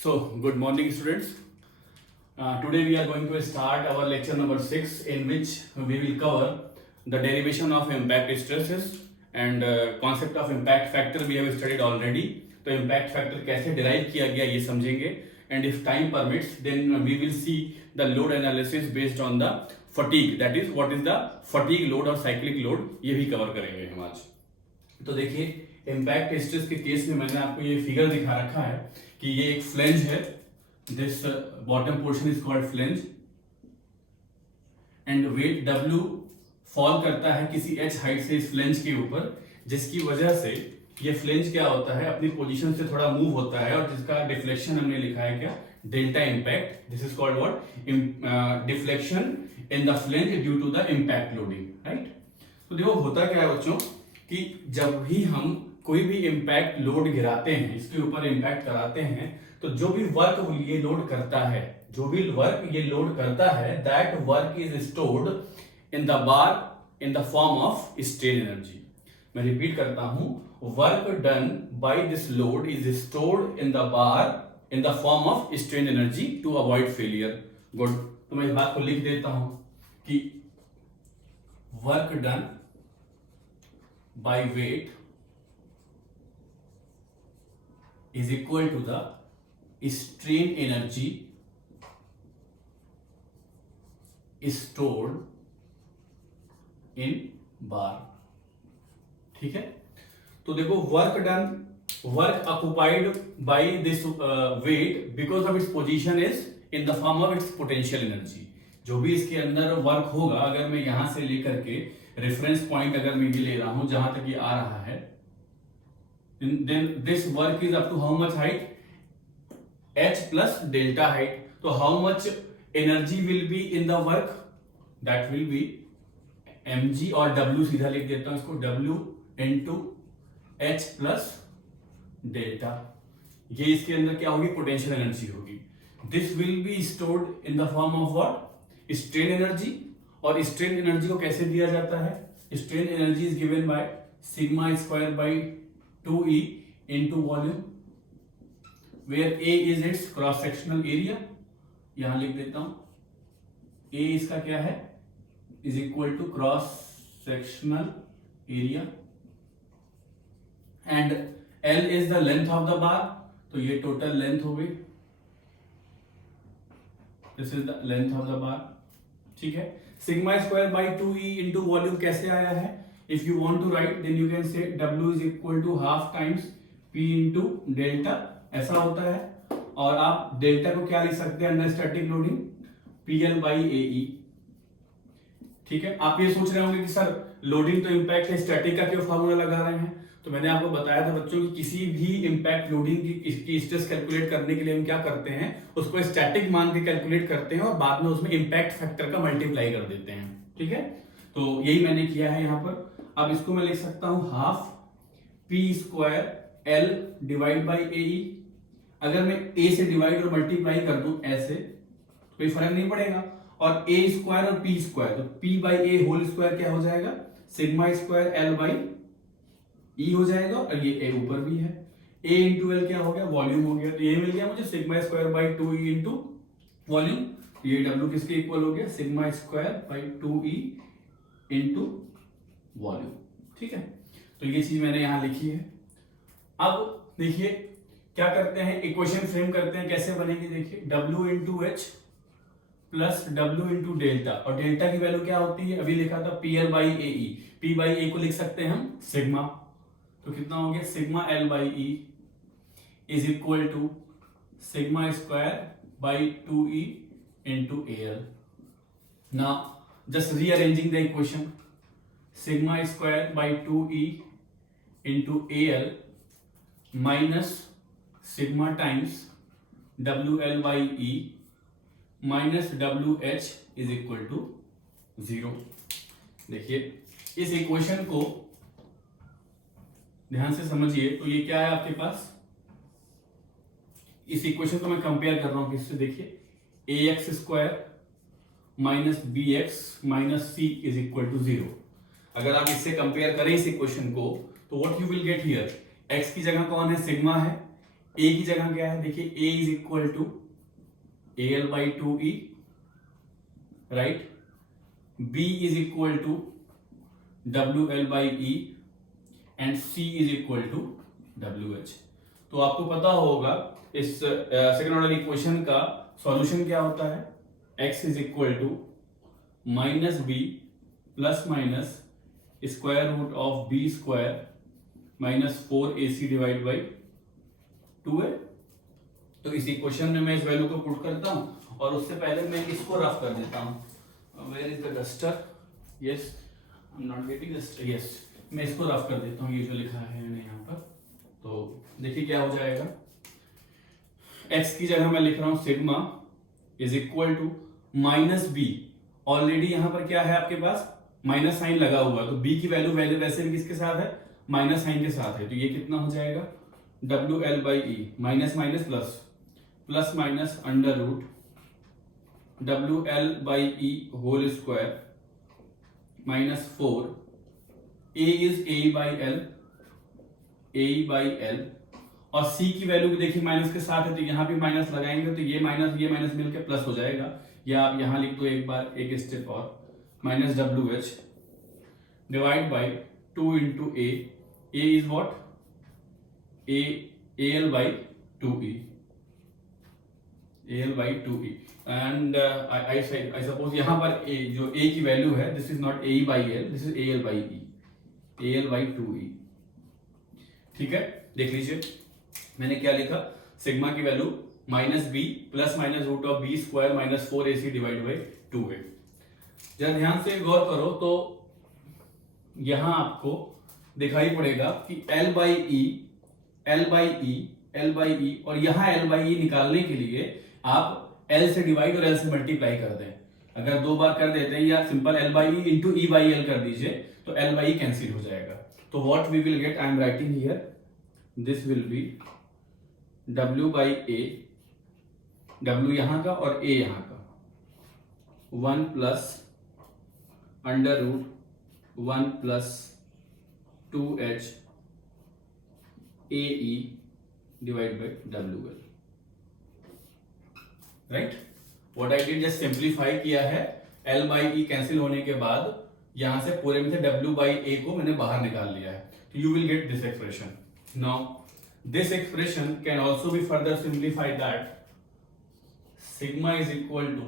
So, good morning, students. Today we are going to start our lecture number 6, in which we will cover the derivation of impact stresses and concept of impact factor we have studied already. तो impact factor कैसे derive किया गया ये समझेंगे, and if time permits then we will see the load analysis based on the fatigue, that is what is the fatigue load और cyclic load, ये भी cover करेंगे हम आज. तो देखिए इम्पैक्ट स्ट्रेस के केस में मैंने आपको ये फिगर दिखा रखा है कि ये एक फ्लेंज है, this bottom portion is called flange and weight W fall करता है किसी h हाइट से इस फ्लेंज के ऊपर, जिसकी वजह से ये फ्लेंज क्या होता है अपनी पोजीशन से थोड़ा मूव होता है और जिसका डिफ्लेक्शन हमने लिखा है क्या, delta impact. This is called what, deflection in the flange due to the impact loading, right. तो देखो होता क्या है बच्चों कि जब भी हम कोई भी इम्पैक्ट लोड गिराते हैं, इसके ऊपर इम्पैक्ट कराते हैं, तो जो भी वर्क ये लोड करता है, जो भी वर्क ये लोड करता है, that work is stored in the bar in the form of strain energy. मैं रिपीट करता हूं, work done by this load is stored in the bar in the form of strain energy to avoid failure. Good. तो मैं इस बात को लिख देता हूं कि work done by weight is equal to the strain energy stored in bar. ठीक है. तो देखो work done, work occupied by this weight because of its position is in the form of its potential energy. जो भी इसके अंदर work होगा, अगर मैं यहां से लेकर के रेफरेंस पॉइंट अगर मैं ये ले रहा हूं जहां तक ये आ रहा है, then this work is up to how much height, h plus delta height. तो how much energy will be in the work, that will be mg, और w सीधा लिख देता हूं इसको, w into h plus delta. ये इसके अंदर क्या होगी, पोटेंशियल एनर्जी होगी. This will be stored in the form of what, strain energy. और स्ट्रेन एनर्जी को कैसे दिया जाता है, strain energy is given by sigma square by 2e into volume, where a is its cross sectional area. यहां लिख देता हूं a इसका क्या है, is equal to cross sectional area, and l is the length of the bar. तो ये total length हो गई, this is the length of the bar. ठीक है. Sigma square by 2e into volume कैसे आया है, if you want to write then you can say w is equal to half times p into delta, ऐसा होता है. और आप डेल्टा को क्या लिख सकते हैं under static loading, pl by ae. ठीक है. आप ये सोच रहे होंगे कि सर लोडिंग तो इम्पैक्ट है, स्टैटिक का क्यों फॉर्मूला लगा रहे हैं. तो मैंने आपको बताया था बच्चों कि किसी भी इम्पैक्ट लोडिंग की स्ट्रेस कैलकुलेट करने के लिए हम क्या करते हैं, उसको स्टैटिक मान के कैलकुलेट करते हैं और बाद में उसमें इम्पैक्ट फैक्टर का मल्टीप्लाई कर देते हैं. ठीक है. तो यही मैंने किया है यहाँ पर. अब इसको मैं लिख सकता हूं half p square l divide by ae. अगर मैं a से डिवाइड और मल्टीप्लाई कर दूं ऐसे तो कोई फर्क नहीं पड़ेगा. और a स्क्वायर और p स्क्वायर, तो p by a whole square क्या हो जाएगा, sigma square l by E हो जाएगा. और ये a ऊपर भी है, a इंटू एल क्या हो गया, वॉल्यूम हो गया. तो ये मिल गया मुझे sigma square by 2e into volume. ये w किसके इक्वल हो गया, sigma square by 2e into volume. ठीक है. तो ये चीज मैंने यहां लिखी है. अब देखिए क्या करते हैं, इक्वेशन फ्रेम करते हैं, कैसे बनेगी देखिए, w into H plus w into delta. और डेल्टा की वैल्यू क्या होती है, अभी लिखा था pl by ae. p by a को लिख सकते हैं हम सिग्मा. तो कितना हो गया, sigma l by e is equal to sigma square by 2e into al. Now just rearranging the equation, sigma square by 2e into al minus sigma times wl by e minus wh is equal to 0. देखिए इस equation को ध्यान से समझिए. तो ये क्या है आपके पास, इस इक्वेशन को मैं कंपेयर कर रहा हूं किससे, देखिए ax square minus b x minus c is equal to 0. अगर आप इससे कंपेयर करें इस इक्वेशन को तो what you will get here, x की जगह कौन है, सिग्मा है, ए की जगह क्या है, देखिए A is equal to AL/2E, right, B is equal to WL/E and C is equal to WH। तो आपको पता होगा इस सेकंड ऑर्डर इक्वेशन का सॉल्यूशन क्या होता है, x is equal to -b plus minus square root of b square minus 4AC divide by 2a। तो इस इक्वेशन में मैं इस वैल्यू को पुट करता हूं और उससे पहले मैं इसको रफ कर देता हूं। Where is the duster, yes I am not getting duster, yes मैं इसको रफ कर देता हूं, ये जो लिखा है मैंने यहाँ पर। तो देखिए क्या हो जाएगा, x की जगह मैं लिख रहा हूं sigma is equal to -b, already यहां पर क्या है आपके पास माइनस साइन लगा हुआ है, तो b की वैल्यू वैसे भी किसके साथ है, माइनस साइन के साथ है, तो ये कितना हो जाएगा WL/E, minus minus plus, plus minus under root WL/E whole square minus 4, A is A/L, A/L, और C की वैल्यू भी देखिए माइनस के साथ है, तो यहां भी माइनस लगाएंगे तो ये माइनस मिलकर प्लस हो जाएगा, या आप यहां लिख दो एक बार एक स्टेप और, minus WH divide by 2 into A, A is what AL/2E, AL/2E, and I suppose यहां पर जो A की वैल्यू है this is not A/L, this is AL/E, AL/2E, ठीक है। देख लीजिए मैंने क्या लिखा, सिग्मा की value -b plus minus root of b square minus 4AC divide by 2a। जरा ध्यान से गौर करो तो यहां आपको दिखाई पड़ेगा कि L/E और यहां L/E निकालने के लिए आप L से डिवाइड और L से मल्टीप्लाई कर दें। अगर 2 बार कर देते हैं या सिंपल L/E इंटू E/L कर दीजिए तो L/E कैंसिल हो जाएगा। तो what we will get, I am writing here, this will be W/A, W यहां का और A यहां का, 1 plus under root 1 plus 2H AE divide by WL, right. What I did just simplify किया है, L/E कैंसिल होने के बाद यहां से पूरे में से W/A को मैंने बाहर निकाल लिया है, तो you will get this expression. Now this expression can also be further simplify that sigma is equal to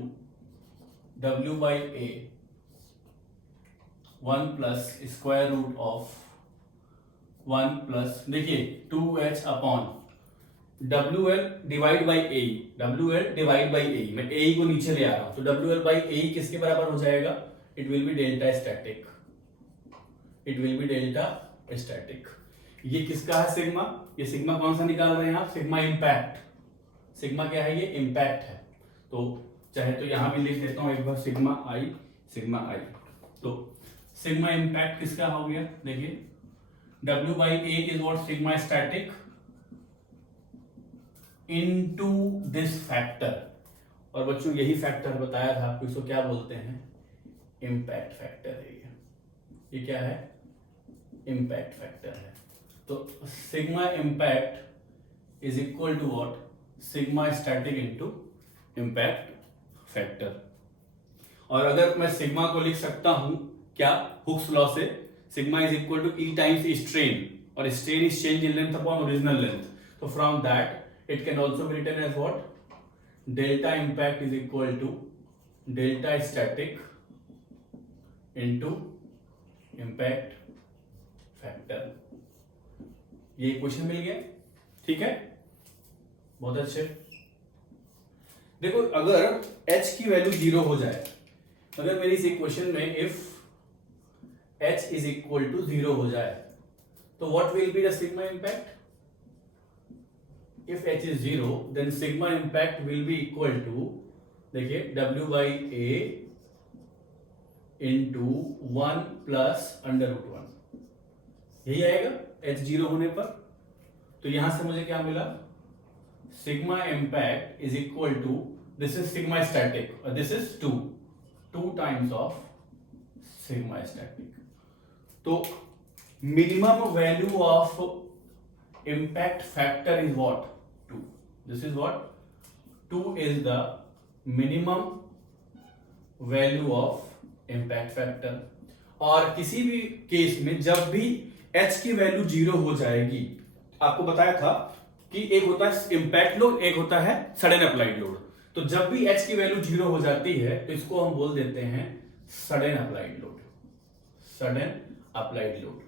W/A 1 plus square root of 1 plus, देखिए 2H upon WL divide by A, WL divide by A, मैं A को नीचे ले आ रहा हूं, तो WL by A किसके बराबर हो जाएगा, it will be delta static, it will be delta static. ये किसका है सिग्मा, ये सिग्मा कौन सा निकाल रहे हैं आप, सिग्मा इंपैक्ट, सिग्मा क्या है, ये इंपैक्ट है। तो चाहे तो यहां भी लिख देता हूं एक बार सिग्मा आई, तो सिग्मा इंपैक्ट किसका हो गया, देखिए W/A is what, sigma static into this factor, और बच्चों यही फैक्टर बताया था आपको, इसको क्या बोलते हैं, इंपैक्ट फैक्टर है ये क्या है, इंपैक्ट फैक्टर है। तो sigma impact is equal to what, sigma static into impact factor. और अगर मैं सिग्मा को लिख सकता हूं क्या, हुक्स लॉ से, sigma is equal to E times strain, और strain is change in length upon original length, तो from that it can also be written as what, delta impact is equal to delta static into impact factor। ये equation मिल गया, ठीक है, बहुत अच्छे। देखो अगर H की वैल्यू 0 हो जाए, अगर मेरी इस इक्वेशन में if H is equal to 0 हो जाए, तो what will be the sigma impact, if H is 0 then sigma impact will be equal to, देखिए W/A into 1 plus under root 1, यही आएगा H 0 होने पर। तो यहां से मुझे क्या मिला, sigma impact is equal to, this is sigma static और this is 2 times of sigma static. तो minimum value of impact factor is what, 2. This is what? 2 is the minimum value of impact factor. और किसी भी case में जब भी h की value 0 हो जाएगी, आपको बताया था कि एक होता है इम्पैक्ट लोड, एक होता है सडन अप्लाइड लोड। तो जब भी h की वैल्यू 0 हो जाती है तो इसको हम बोल देते हैं sudden applied load, sudden applied load.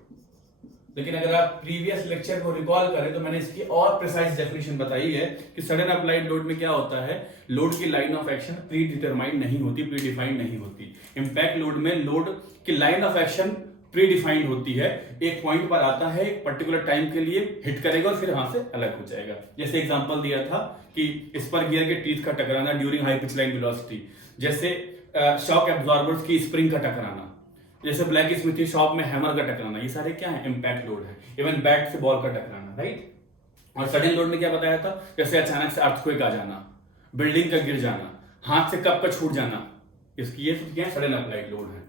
लेकिन अगर आप प्रीवियस लेक्चर को रिकॉल करें तो मैंने इसकी और प्रिसाइज डेफिनेशन बताई है कि सडन अप्लाइड लोड में क्या होता है, लोड की line of action pre determined नहीं होती, प्री डिफाइंड नहीं होती। इम्पैक्ट लोड में लोड की line of action pre defined होती है, एक पॉइंट पर आता है, एक पर्टिकुलर टाइम के लिए हिट करेगा और फिर वहां से अलग हो जाएगा। जैसे एग्जांपल दिया था कि स्पर गियर के टीथ का टकराना during high pitch line velocity, जैसे शॉक एब्जॉर्बर्स की स्प्रिंग का टकराना, जैसे ब्लैक स्मिथी शॉप में हैमर का टकराना, ये सारे क्या है, इम्पैक्ट लोड है। इवन बैट से बॉल का टकराना, राइट। और सडन लोड में क्या बताया था, जैसे अचानक से अर्थक्वेक आ जाना, बिल्डिंग का गिर जाना, हाथ से कप का छूट जाना, इसकी ये सब क्या है, सडन अप्लाइड लोड है।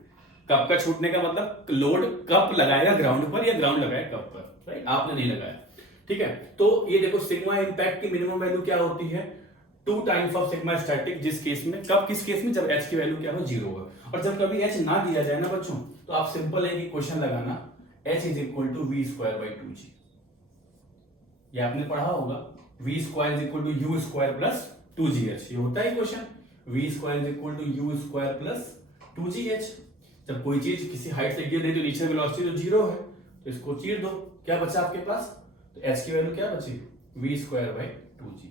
कप का छूटने का मतलब लोड कप लगाएगा ग्राउंड पर या ग्राउंड लगाएगा कप पर, राइट, आपने नहीं लगाया, ठीक है। तो ये देखो सिग्मा इम्पैक्ट की मिनिमम वैल्यू क्या होती है, 2 टाइम्स ऑफ सिग्मा स्टैटिक, जिस केस में, कब, किस केस में, जब h की वैल्यू क्या हो, 0 हो। और जब कभी h ना दिया जाए ना बच्चों, तो आप सिंपल है कि क्वेश्चन लगाना h is equal to v square by 2g, ये आपने पढ़ा होगा, v square is equal to u square plus 2gh, ये होता है question, v square is equal to u square plus 2gh। जब कोई चीज किसी हाइट से गिर रही तो नीचे वेलोसिटी तो 0 है, तो इसको चीर दो, क्या बचा आपके पास, तो h की वैल्यू क्या बची, v स्क्वायर बाई 2g।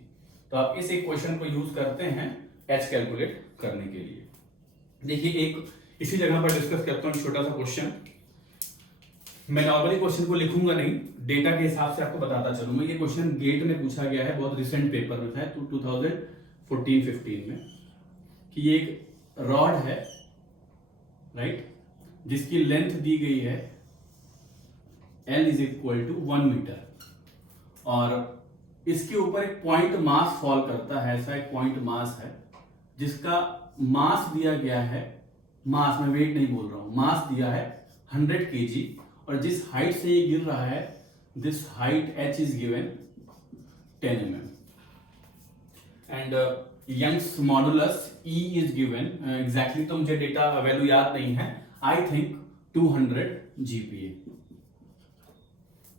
तो आप इस इक्वेशन को यूज करते हैं h कैलकुलेट करने के लिए। देखिए एक इसी जगह पर डिस्कस करता हूँ छोटा सा क्वेश्चन। मैं नॉर्मली क्वेश्चन को लिखूंगा नहीं, डेटा के हिसाब से आपको बताता चलूंगा। ये क्वेश्चन गेट में पूछा गया है, बहुत रिसेंट पेपर में था, 2014-15 में, कि ये एक रॉड है, राइट, जिसकी लेंथ दी गई है L is equal to 1 metre, और इसके ऊपर एक पॉइंट मास फॉल करता है, ऐसा एक पॉइंट मास है जिसका मास दिया गया है, मास में वेट नहीं बोल रहा हूं, मास दिया है 100 kg, और जिस हाइट से ये गिर रहा है, this height h is given 10 mm, and Young's modulus E is given, exactly तो मुझे डेटा वैल्यू याद नहीं है, आई थिंक 200 GPa,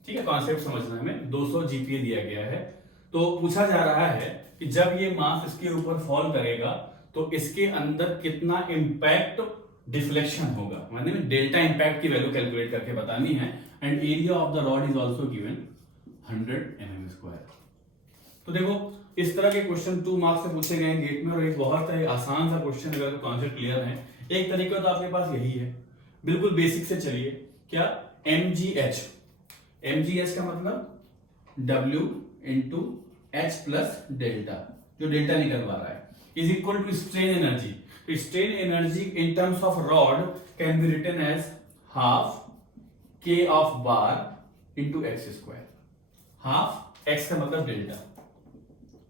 ठीक है, कॉन्सेप्ट समझना है हमें, 200 GPa दिया गया है। तो पूछा जा रहा है कि जब ये मास इसके ऊपर फॉल करेगा तो इसके अंदर कितना इंपैक्ट डिफ्लेक्शन होगा, मतलब डेल्टा इंपैक्ट की वैल्यू कैलकुलेट करके बतानी है, and area of the rod is also given 100 mm²। तो देखो इस तरह के क्वेश्चन 2 मार्क्स से पूछे गए हैं गेट में, और एक बहुत ही आसान सा क्वेश्चन, अगर कॉन्सेप्ट क्लियर है, एक तरीका तो आपके पास यही है, बिल्कुल बेसिक से चलिए, क्या, mgh का मतलब W into H plus delta, जो डेल्टा निकलवा रहा है, is equal to strain energy. तो strain energy in terms of rod can be written as half k of bar into x square, half x का मतलब delta,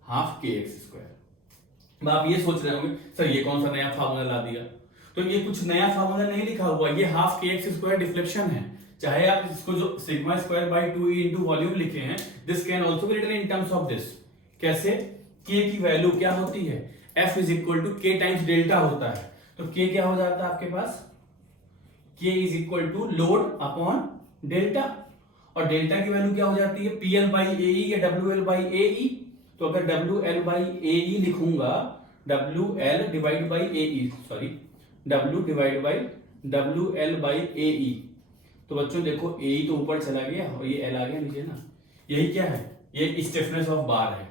half k x square. आप ये सोच रहे होंगे सर ये कौन सा नया फार्मूला ला दिया, तो ये कुछ नया फार्मूला नहीं लिखा हुआ, ये half k x square deflection है, चाहे आप इसको जो sigma square by 2e into volume लिखे हैं, this can also be written in terms of this. कैसे, k की वैल्यू क्या होती है, F is equal to k times delta होता है, तो k क्या हो जाता है आपके पास, k is equal to load upon delta, और डेल्टा की वैल्यू क्या हो जाती है, PL बाई AE या WL बाई AE। तो अगर WL बाई AE लिखूंगा, WL divide by AE, sorry W divide by WL by AE, तो बच्चों देखो AE तो ऊपर चला गया और ये L आ गया नीचे ना, यही क्या है, ये स्टिफनेस ऑफ बार है,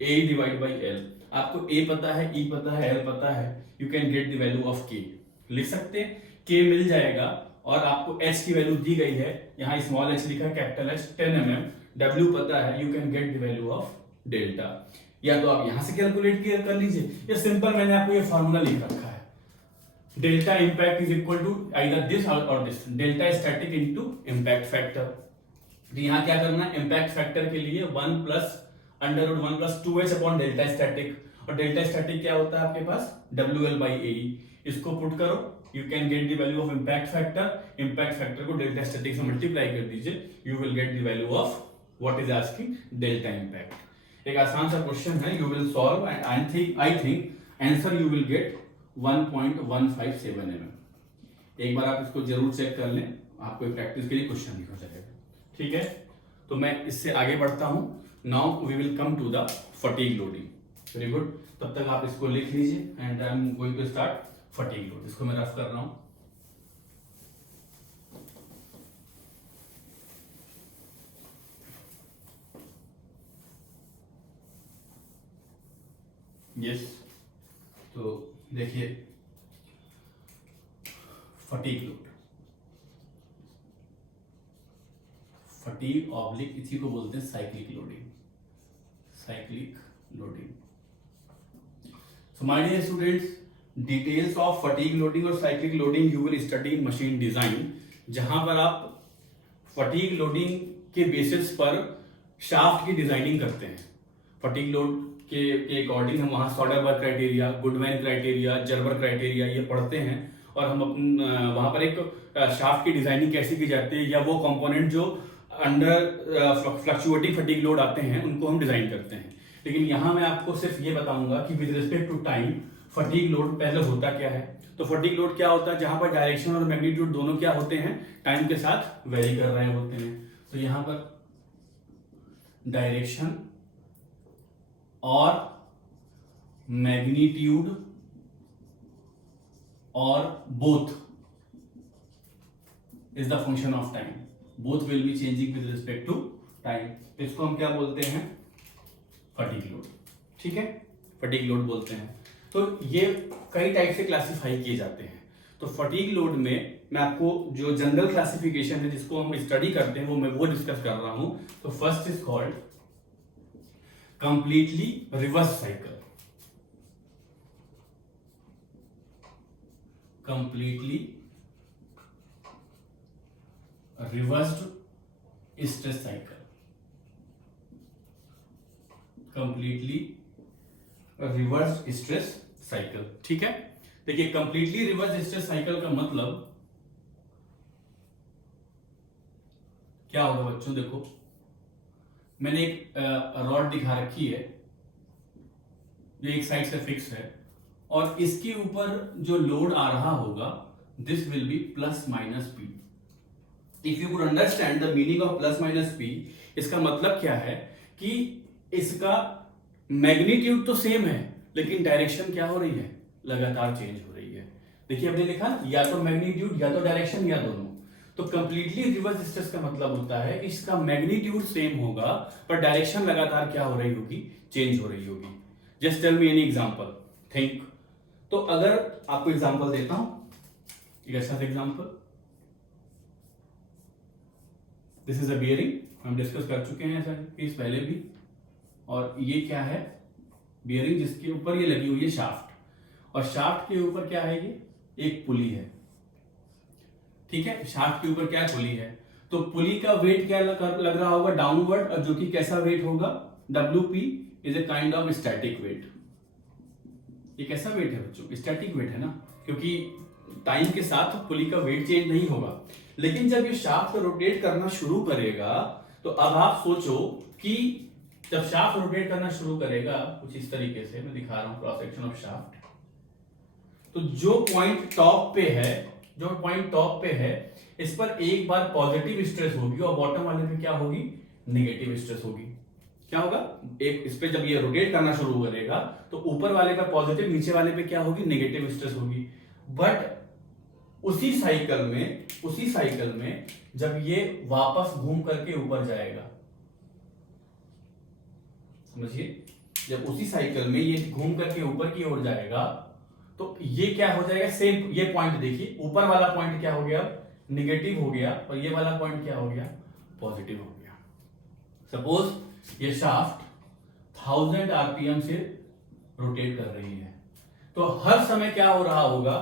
AE डिवाइड बाई L। आपको A पता है, E पता है, L पता है, you can get the value of K, लिख सकते हैं, K मिल जाएगा, और आपको H की वैल्यू दी गई है, यहाँ स्मॉल h लिखा है, कैपिटल H 10 mm, W पता है, you can get the value of delta. या तो आप यहां से कैलकुलेट कर लीजिए, या सिंपल मैंने आपको ये फॉर्मूला लिख रखा है, delta impact is equal to either this और this, delta static into impact factor. तो यहां क्या करना है, इंपैक्ट फैक्टर के लिए 1 plus under root 1 plus 2h upon delta static, और डेल्टा स्टैटिक क्या होता है आपके पास, WL बाई AE, इसको पुट करो, you can get the value of impact factor, impact factor को डेल्टा स्टैटिक से मल्टीप्लाई कर दीजिए, you will get the value of what is asking, delta impact. एक आसान सा क्वेश्चन है, you will solve and I think answer you will gate 1.157 mm। एक बार आप इसको जरूर चेक कर लें, आपको प्रैक्टिस के लिए क्वेश्चन भी हो जाएगा। ठीक है, तो मैं इससे आगे बढ़ता हूं। Now we will come to the fatigue loading. Very good, तब तक आप इसको लिख लीजिए and I am going to start fatigue load. इसको मैं रफ कर रहा हूं। यस, तो देखिए फटीग लोड, फटीग ऑब्लिक, इसी को बोलते हैं cyclic loading. Cyclic loading. So my dear students, details of fatigue loading और cyclic loading you will study in machine design, जहां पर आप फटीग लोडिंग के बेसिस पर शाफ्ट की डिजाइनिंग करते हैं। फटीग लोड के अकॉर्डिंग हम वहाँ Soderberg criteria, Goodman criteria, Gerber criteria ये पढ़ते हैं, और हम वहाँ पर एक शाफ्ट की डिजाइनिंग कैसे की जाती है, या वो कंपोनेंट जो अंडर फ्लक्चुएटिंग फटीग लोड आते हैं उनको हम डिजाइन करते हैं। लेकिन यहाँ मैं आपको सिर्फ ये बताऊंगा कि with respect to time fatigue load पहले होता क्या है। तो फटीग लोड क्या होता है, जहां पर डायरेक्शन और मैग्नीट्यूड दोनों क्या होते हैं, टाइम के साथ वेरी कर रहे होते हैं। तो यहां पर डायरेक्शन और मैग्नीट्यूड और both is the function of time, both will be changing with respect to time. इसको हम क्या बोलते हैं, फटीग लोड। ठीक है, फटीग लोड बोलते हैं। तो ये कई टाइप से क्लासिफाई किए जाते हैं। तो फटीग लोड में मैं आपको जो जनरल क्लासिफिकेशन है जिसको हम स्टडी करते हैं वो डिस्कस कर रहा हूं। तो first is called completely reverse cycle. Completely reversed stress cycle. Completely reverse stress cycle. ठीक है, देखिए कंप्लीटली रिवर्स स्ट्रेस साइकिल का मतलब क्या होगा बच्चों। देखो मैंने एक रॉड दिखा रखी है जो एक साइड से फिक्स है, और इसके ऊपर जो लोड आ रहा होगा this will B plus minus P. If you could understand the meaning of plus minus P, इसका मतलब क्या है कि इसका मैग्नीट्यूड तो सेम है लेकिन डायरेक्शन क्या हो रही है, लगातार चेंज हो रही है। देखिए हमने लिखा या तो मैग्नीट्यूड या तो डायरेक्शन या दोनों। तो कंप्लीटली रिवर्स स्ट्रेस का मतलब होता है कि इसका मैग्नीट्यूड सेम होगा पर डायरेक्शन लगातार क्या हो रही होगी, चेंज हो रही होगी। Just tell me any example, think. तो अगर आपको एग्जांपल देता हूं, एक ऐसा example, this is a bearing, हम डिस्कस कर चुके हैं ऐसा केस पहले भी। और ये क्या है, बियरिंग जिसके ऊपर ये लगी हुई है शाफ्ट, और शाफ्ट के ऊपर क्या है, ये एक पुली है। ठीक है, शाफ्ट के ऊपर क्या पुली है, तो पुली का वेट क्या लग रहा होगा, डाउनवर्ड, और जो कि कैसा वेट होगा, WP is a kind of static weight. ये कैसा वेट है बच्चों, स्टैटिक वेट है ना, क्योंकि टाइम के साथ पुली का वेट चेंज नहीं होगा। लेकिन जब ये शाफ्ट रोटेट करना शुरू करेगा, तो अब आप सोचो कि जब शाफ्ट रोटेट करना शुरू करेगा कुछ इस तरीके से, मैं दिखा रहा हूं क्रॉस सेक्शन ऑफ शाफ्ट। तो जो पॉइंट टॉप पे है, इस पर एक बार पॉजिटिव स्ट्रेस होगी और बॉटम वाले पे क्या होगी, नेगेटिव स्ट्रेस होगी। क्या होगा, एक इस पे जब ये रोटेट करना शुरू करेगा तो ऊपर वाले पे पॉजिटिव, नीचे वाले पे क्या होगी, नेगेटिव स्ट्रेस होगी। बट उसी साइकिल में जब ये वापस घूम करके ऊपर जाएगा, समझिए, जब उसी साइकिल में ये घूम करके ऊपर की ओर जाएगा तो ये क्या हो जाएगा, सेम ये पॉइंट देखिए, ऊपर वाला पॉइंट क्या हो गया, नेगेटिव हो गया, और ये वाला पॉइंट क्या हो गया, पॉजिटिव हो गया। सपोज ये शाफ्ट 1000 आरपीएम से रोटेट कर रही है, तो हर समय क्या हो रहा होगा,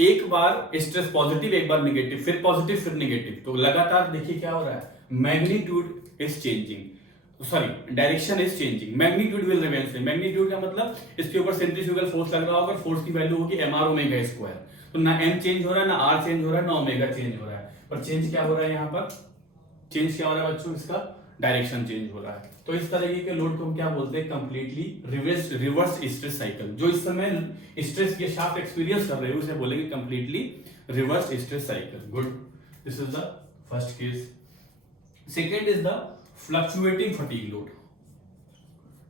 एक बार स्ट्रेस पॉजिटिव, एक बार नेगेटिव, फिर पॉजिटिव, फिर नेगेटिव। तो लगातार देखिए क्या हो रहा है, magnitude is changing, sorry direction is changing, magnitude will remain same. Magnitude का मतलब इसके ऊपर सेंट्रीफ्यूगल फोर्स लग रहा होगा, फोर्स की वैल्यू होगी mr ओमेगा स्क्वायर। तो ना m चेंज हो रहा है, ना r चेंज हो रहा है, ना ओमेगा चेंज हो रहा है, पर चेंज क्या हो रहा है, यहाँ पर चेंज क्या हो रहा है बच्चों, इसका डायरेक्शन चेंज हो रहा है। तो इस तरीके के लोड को हम क्या बोलते हैं, कंप्लीटली रिवर्स स्ट्रेस साइकिल। जो इस समय स्ट्रेस ये शाफ्ट एक्सपीरियंस कर रहे हो उसे बोलेंगे completely reverse stress cycle. Good, this is the first case. Second is the fluctuating fatigue load.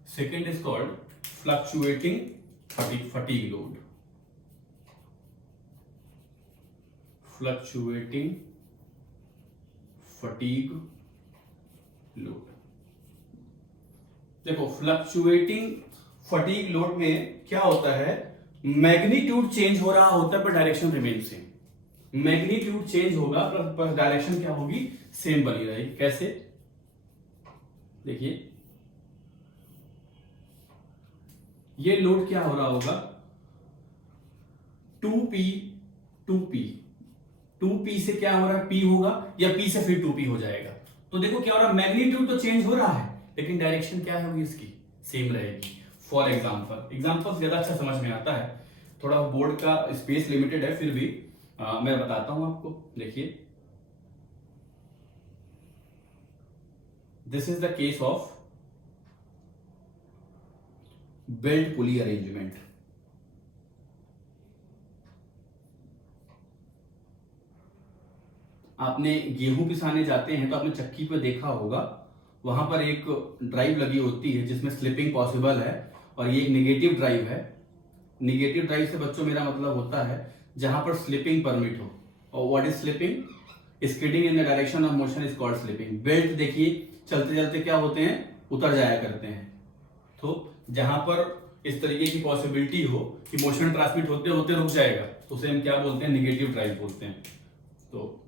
Second is called fluctuating fatigue load. Fluctuating fatigue load. देखो फ्लक्चुएटिंग फटीग लोड में क्या होता है, मैग्नीट्यूड चेंज हो रहा होता है पर direction remain same. Magnitude change होगा पर डायरेक्शन क्या होगी, सेम बनी रहेगी। कैसे, देखिए ये लोड क्या हो रहा होगा, 2p से क्या हो रहा है, p होगा, या p से फिर 2p हो जाएगा। तो देखो क्या हो रहा है, मैग्नीट्यूड तो चेंज हो रहा है लेकिन डायरेक्शन क्या होगी इसकी, सेम रहेगी। फॉर एग्जाम्पल ज्यादा अच्छा समझ में आता है, थोड़ा बोर्ड का स्पेस लिमिटेड है फिर भी मैं बताता हूं आपको। देखिए this is the case of belt pulley arrangement. आपने गेहूं पिसाने जाते हैं तो आपने चक्की पे देखा होगा, वहां पर एक ड्राइव लगी होती है जिसमें स्लिपिंग पॉसिबल है, और ये एक नेगेटिव ड्राइव है। नेगेटिव ड्राइव से बच्चों मेरा मतलब होता है जहां पर स्लिपिंग परमिट हो। और what is slipping, skidding in the direction of motion is called slipping. Belt देखिए चलते चलते क्या होते हैं, उतर जाया करते हैं। तो जहां पर इस तरीके की पॉसिबिलिटी हो कि मोशन ट्रांसमिट होते होते रुक जाएगा तो उसे हम क्या बोलते हैं, नेगेटिव ड्राइव बोलते हैं। तो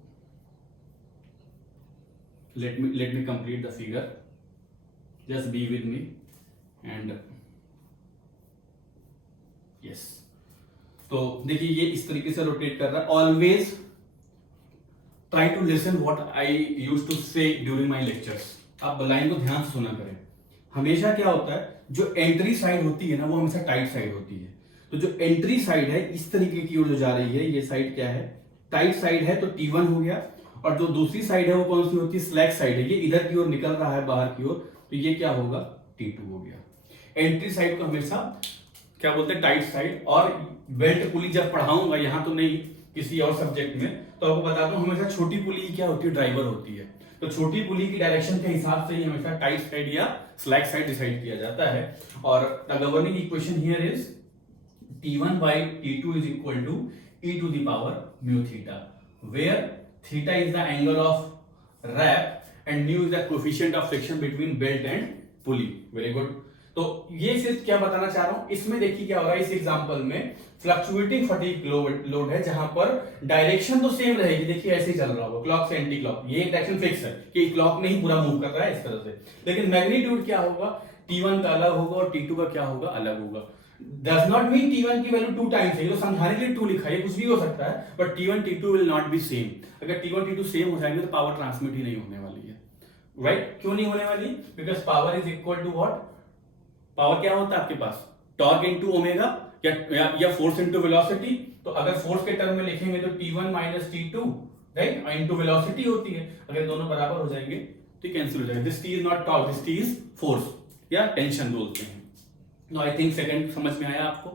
let me complete the figure, just be with me and yes। तो देखिए ये इस तरीके से रोटेट कर रहा है। Always try to listen what I used to say during my lectures. आप लाइन को ध्यान से सुना करें। हमेशा क्या होता है, जो एंट्री साइड होती है ना वो हमेशा टाइट साइड होती है। तो जो एंट्री साइड है इस तरीके की ओर जो जा रही है, ये साइड क्या है, टाइट साइड है, तो T1 हो गया। और जो दूसरी साइड है वो कौन सी होती है, स्लैक साइड है, ये इधर की ओर निकल रहा है बाहर की ओर, तो ये क्या होगा, T2 हो गया। एंट्री साइड को हमेशा क्या बोलते हैं, टाइट साइड। और बेल्ट पुली जब पढ़ाऊंगा, यहां तो नहीं किसी और सब्जेक्ट में, तो आपको बताता हूं हमेशा छोटी पुली क्या होती है, ड्राइवर होती है। तो छोटी पुली की डायरेक्शन के हिसाब से ही हमेशा टाइट साइड या स्लैक साइड डिसाइड किया जाता है। और the governing equation here is T1 by T2 is equal to e to the power mu theta, where theta is the angle of wrap and mu is the coefficient of friction between belt and pulley। Very good। तो ये सिर्फ क्या बताना चाह रहा हूं, इसमें देखिए क्या हो रहा है, इस एग्जांपल में फ्लक्चुएटिंग फटीग लोड है जहां पर डायरेक्शन तो सेम रहेगी। देखिए ऐसे ही चल रहा होगा, क्लॉक से एंटी क्लॉक, ये एक डायरेक्शन फिक्स है कि क्लॉक में ही पूरा मूव कर रहा है इस तरह से। लेकिन मैग्नीट्यूड क्या होगा, T1 का अलग होगा और T2 का क्या होगा, अलग होगा। Does not mean T1 की वैल्यू 2 टाइम्स है, ये तो समझाने के लिए 2 लिखा है, कुछ भी हो सकता है, but T1 T2 will not be same. अगर T1 T2 सेम हो जाएंगे तो पावर ट्रांसमिट ही नहीं होने वाली है, राइट? क्यों नहीं होने वाली? Because power is equal to what, power क्या होता है आपके पास, टॉर्क इनटू ओमेगा या फोर्स इनटू वेलोसिटी। तो अगर फोर्स के टर्म में लिखेंगे तो T1 minus T2, right, into velocity होती है। अगर दोनों बराबर हो जाएंगे तो कैंसिल हो जाएगा। This T is not torque, this T is force या टेंशन बोलते हैं। नो आई थिंक सेकंड समझ में आया आपको।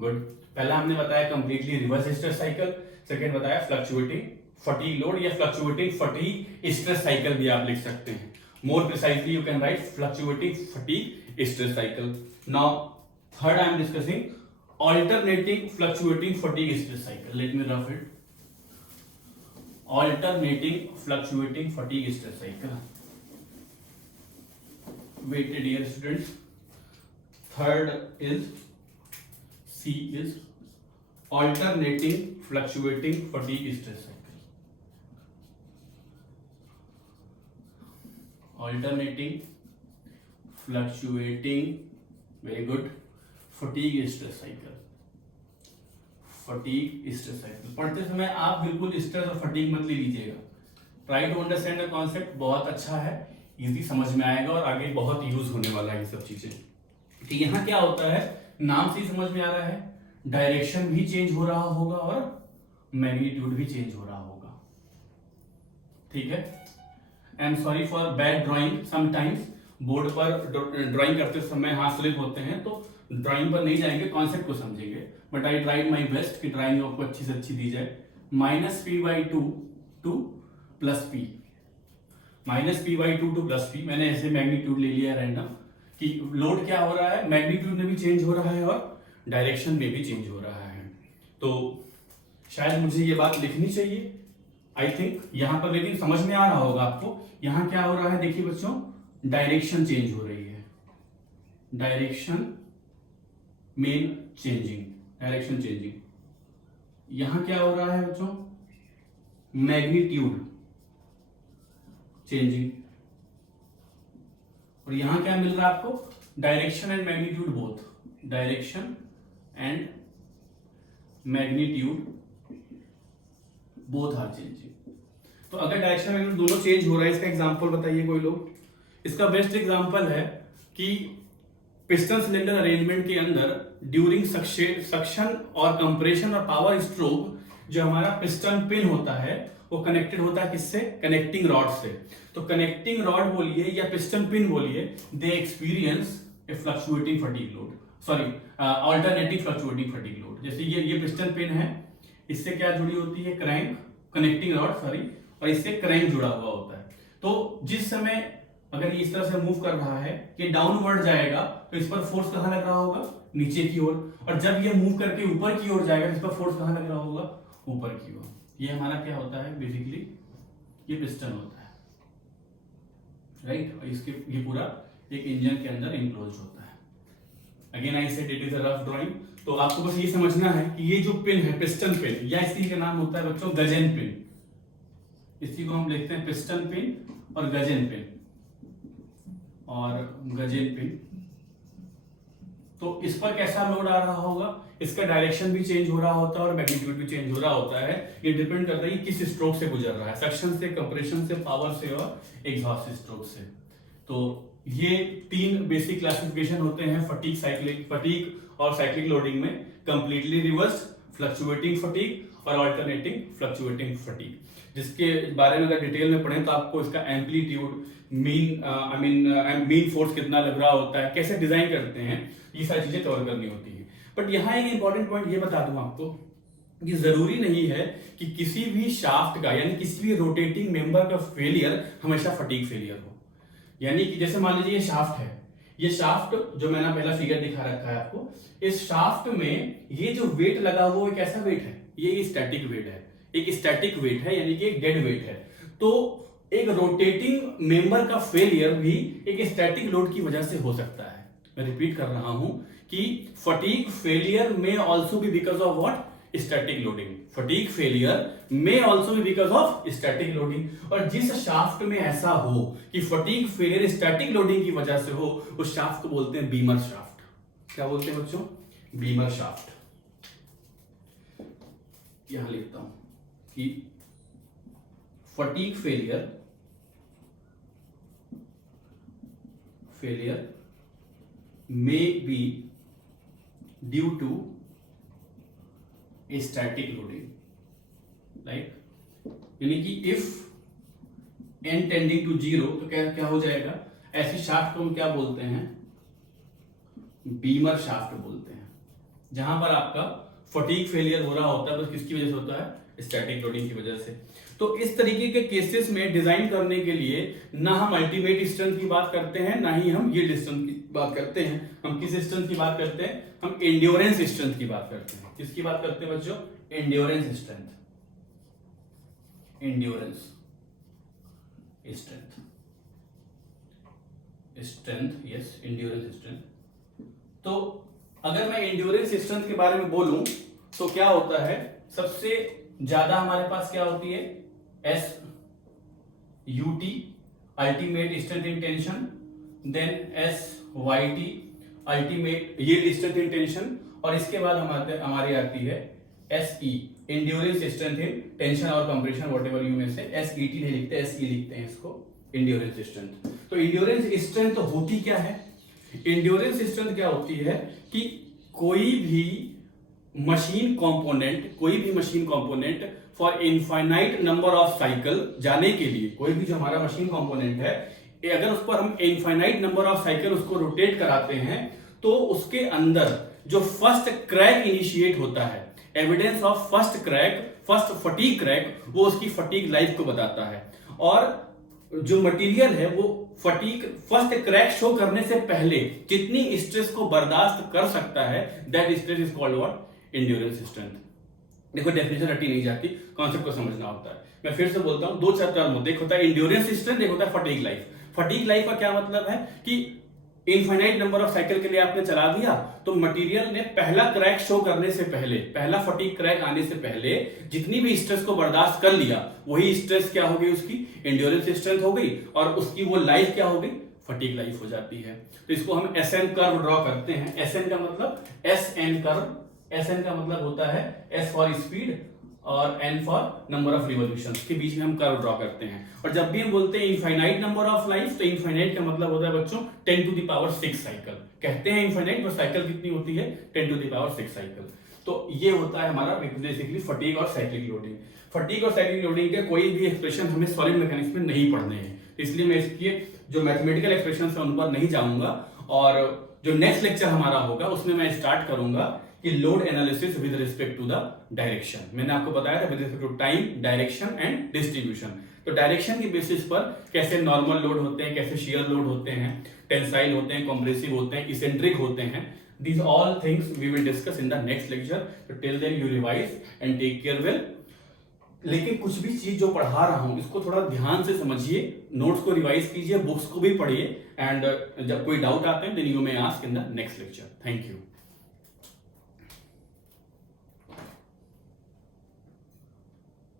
गुड। पहला हमने बताया completely reverse stress cycle, second बताया फ्लक्चुएटिंग फटीग लोड या फ्लक्चुएटिंग फटीग स्ट्रेस साइकिल भी आप लिख सकते हैं। More precisely you can write fluctuating fatigue stress cycle. Now third I am discussing alternating fluctuating fatigue stress cycle. Let me rough it. Alternating fluctuating fatigue stress cycle. Waited dear students. Third is C is alternating fluctuating fatigue stress cycle. Alternating fluctuating, very good, fatigue stress cycle. Fatigue stress cycle पढ़ते समय आप बिल्कुल stress और fatigue मत ले लीजिएगा। Try to understand the concept, बहुत अच्छा है, इजी समझ में आएगा और आगे बहुत यूज होने वाला है ये सब चीजें। तो यहाँ क्या होता है, नाम से ही समझ में आ रहा है, डायरेक्शन भी चेंज हो रहा होगा और मैग्नीट्यूड भी चेंज हो रहा होगा, ठीक है। I am sorry for bad drawing sometimes, board पर ड्राइंग करते समय हाथ स्लिप होते हैं, तो ड्राइंग पर नहीं जाएंगे, कॉन्सेप्ट को समझेंगे, but I tried my best कि ड्राइंग आपको अच्छी से अच्छी दी जाए। -p/2 two plus p, -p/2 two plus p, मैंने ऐसे मैग्नीट्यूड ले लिया रैंडम कि लोड क्या हो रहा है, मैग्नीट्यूड में भी चेंज हो रहा है और डायरेक्शन में भी चेंज हो रहा है। तो शायद मुझे ये बात लिखनी चाहिए, आई थिंक यहां पर, लेकिन समझ में आ रहा होगा आपको। यहां क्या हो रहा है, देखिए बच्चों, डायरेक्शन चेंज हो रही है, direction main changing, direction changing. यहां क्या हो रहा है बच्चों, मैग्नीट्यूड चेंजिंग, और यहां क्या मिल रहा है आपको, direction and magnitude both, direction and magnitude both are changing. तो अगर डायरेक्शन मैग्नीट्यूड दोनों चेंज हो रहा है, इसका एग्जांपल बताइए कोई लोग। इसका बेस्ट एग्जांपल है कि पिस्टन सिलेंडर अरेंजमेंट के अंदर ड्यूरिंग सक्शन और कंप्रेशन और पावर स्ट्रोक, जो हमारा पिस्टन पिन होता है वो कनेक्टेड होता है किससे, कनेक्टिंग रॉड से। तो कनेक्टिंग रॉड बोलिए या पिस्टन पिन बोलिए, they experience a fluctuating fatigue load, sorry alternating fluctuating fatigue load. जैसे ये पिस्टन पिन है, इससे क्या जुड़ी होती है, क्रैंक, कनेक्टिंग रॉड सॉरी, और इससे क्रैंक जुड़ा हुआ होता है। तो जिस समय अगर ये इस तरह से मूव कर रहा है, ये डाउनवर्ड जाएगा, तो इस पर फोर्स कहां लग रहा होगा, नीचे की ओर, और जब ये मूव करके ऊपर की ओर जाएगा, इस पर फोर्स कहां लग रहा होगा, ऊपर की ओर। ये हमारा क्या होता है, बेसिकली ये पिस्टन होता है, राइट, और इसके ये पूरा एक इंजन के अंदर इंक्लोज होता है। Again I said it is a rough drawing. तो आपको बस ये समझना है कि ये जो पिन है, पिस्टन पिन, या इसी का नाम होता है बच्चों गजेन पिन, इसी को हम लिखते हैं पिस्टन पिन और गजेन पिन, और गजेन पिन। तो इस पर कैसा लोड आ रहा होगा, इसका डायरेक्शन भी चेंज हो रहा होता है और मैग्नीट्यूड भी चेंज हो रहा होता है। ये डिपेंड करता है कि किस स्ट्रोक से गुजर रहा है, सक्शन से, कंप्रेशन से, पावर से और एग्जॉस्ट स्ट्रोक से। तो ये 3 बेसिक क्लासिफिकेशन होते हैं फटीग, साइक्लिक फटीग और साइक्लिक लोडिंग में, कंप्लीटली रिवर्स, फ्लक्चुएटिंग फटीग और अल्टरनेटिंग फ्लक्चुएटिंग फटीग, जिसके बारे में अगर डिटेल में पढ़ें तो आपको इसका एम्पलीट्यूड, मीन फोर्स कितना लग रहा होता है, कैसे डिजाइन करते हैं, ये सारी चीजें कवर करनी होती है। बट यहाँ एक इंपॉर्टेंट पॉइंट ये बता दूं आपको कि जरूरी नहीं है कि किसी भी शाफ्ट का, यानी किसी भी रोटेटिंग मेंबर का फेलियर हमेशा फटीग फेलियर हो। यानी कि जैसे मान लीजिए ये शाफ्ट है, ये शाफ्ट जो मैंने पहला फिगर दिखा रखा है आपको, इस शाफ्ट में ये जो वेट लगा हुआ है, कैसा वेट है, ये स्टैटिक वेट है, एक स्टैटिक वेट है, यानी कि एक डेड वेट है। तो एक रोटेटिंग मेंबर का फेलियर भी एक स्टैटिक लोड की वजह से हो सकता है। मैं रिपीट कर रहा हूं कि फटीग फेलियर में also be because of what, static loading. Fatigue failure में also be because of static loading. और जिस शाफ्ट में ऐसा हो कि फटीग फेलियर स्टैटिक लोडिंग की वजह से हो, उस शाफ्ट को बोलते हैं बीमर शाफ्ट। क्या बोलते हैं बच्चों, बीमर शाफ्ट। यहां लिखता हूं कि fatigue failure may be due to a static loading, like यानी कि if n tending to 0 तो क्या हो जाएगा, ऐसी शाफ्ट को हम क्या बोलते हैं, बीमर शाफ्ट बोलते हैं, जहां पर आपका फटीग फेलियर हो रहा होता है, बस किसकी वजह से होता है, स्टैटिक लोडिंग की वजह से। तो इस तरीके के केसेस में डिजाइन करने के लिए ना हम अल्टीमेट स्ट्रेंथ की बात करते हैं, ना ही हम यील्ड स्ट्रेंथ की बात करते हैं। हम किस स्ट्रेंथ की बात करते हैं, हम एंड्योरेंस स्ट्रेंथ की बात करते हैं। किसकी बात करते हैं बच्चों, endurance strength, endurance strength, strength, yes, endurance strength. तो अगर मैं एंड्योरेंस स्ट्रेंथ के बारे में बोलूं तो क्या होता है, सबसे ज्यादा हमारे पास क्या होती है, S U T ultimate strength in tension, then S Y T ultimate yield strength in tension, और इसके बाद हमारी आती है S E endurance strength in tension और कंप्रेशन, व्हाटएवर यू में से एस ई टी नहीं लिखते, एस ई लिखते हैं इसको, एंड्योरेंस स्ट्रेंथ। तो एंड्योरेंस स्ट्रेंथ होती क्या है, एंड्योरेंस स्ट्रेंथ क्या होती है कि कोई भी machine component for infinite number of cycle, जाने के लिए कोई भी जो हमारा मशीन कंपोनेंट है, अगर उस पर हम इनफाइनाइट नंबर ऑफ साइकिल उसको रोटेट कराते हैं तो उसके अंदर जो फर्स्ट क्रैक इनिशिएट होता है, evidence of first crack, first fatigue crack, वो उसकी फटीग लाइफ को बताता है। और जो मटेरियल है वो फटीग फर्स्ट क्रैक शो करने से पहले जितनी स्ट्रेस को बर्दाश्त कर सकता है, that stress is called what? Endurance strength. देखो डेफिनेशन रटी नहीं जाती, कॉन्सेप्ट को समझना होता है। मैं फिर से बोलता हूं, दो टर्म होते हैं, एक होता है एंड्योरेंस स्ट्रेंथ, एक होता है फटीग लाइफ। फटीग लाइफ का क्या मतलब है कि इनफाइनाइट नंबर ऑफ साइकिल के लिए आपने चला दिया तो मटेरियल ने पहला क्रैक शो करने से पहले, पहला फटीग क्रैक आने से पहले जितनी भी स्ट्रेस को बर्दाश्त कर लिया, वही स्ट्रेस क्या हो गई? उसकी एंड्योरेंस स्ट्रेंथ हो गई, और उसकी वो लाइफ क्या हो गई? फटीग लाइफ हो जाती है। तो इसको हम एसएन कर्व ड्रॉ करते हैं। एसएन का मतलब एसएन कर्व, एसएन का मतलब होता है एस फॉर स्पीड और N for number of revolutions, के बीच में हम कर्व ड्रॉ करते हैं। और जब भी हम बोलते हैं इनफाइनाइट नंबर ऑफ लाइफ, तो इनफाइनाइट का मतलब होता है बच्चों 10 टू द पावर 6 साइकिल। कहते हैं इनफाइनाइट, पर साइकिल कितनी होती है? 10 टू द पावर 6 साइकिल। तो ये होता है हमारा बेसिकली फटीग और साइक्लिक लोडिंग। फटीग और साइक्लिक लोडिंग के कोई भी एक्सप्रेशन हमें सॉलिड मैकेनिक्स में नहीं पढ़ने हैं, इसलिए मैं इसके जो मैथमेटिकल एक्सप्रेशन है उन पर नहीं जाऊंगा। और जो नेक्स्ट लेक्चर हमारा होगा उसमें मैं स्टार्ट करूंगा कि load analysis with respect to the direction. मैंने आपको बताया था with respect to time, direction and distribution. तो डायरेक्शन की बेसिस पर कैसे नॉर्मल लोड होते हैं, कैसे शियर लोड होते हैं, टेंसाइल होते हैं, कॉम्प्रेसिव होते हैं, इसेंट्रिक होते हैं, these all things we will discuss in the next lecture. So till then you revise and take care well. लेकिन कुछ भी चीज जो पढ़ा रहा हूं इसको थोड़ा ध्यान से समझिए, नोट्स को रिवाइज कीजिए, बुक्स को भी पढ़िए, एंड जब कोई डाउट आते हैं then you may ask in the next lecture. Thank you.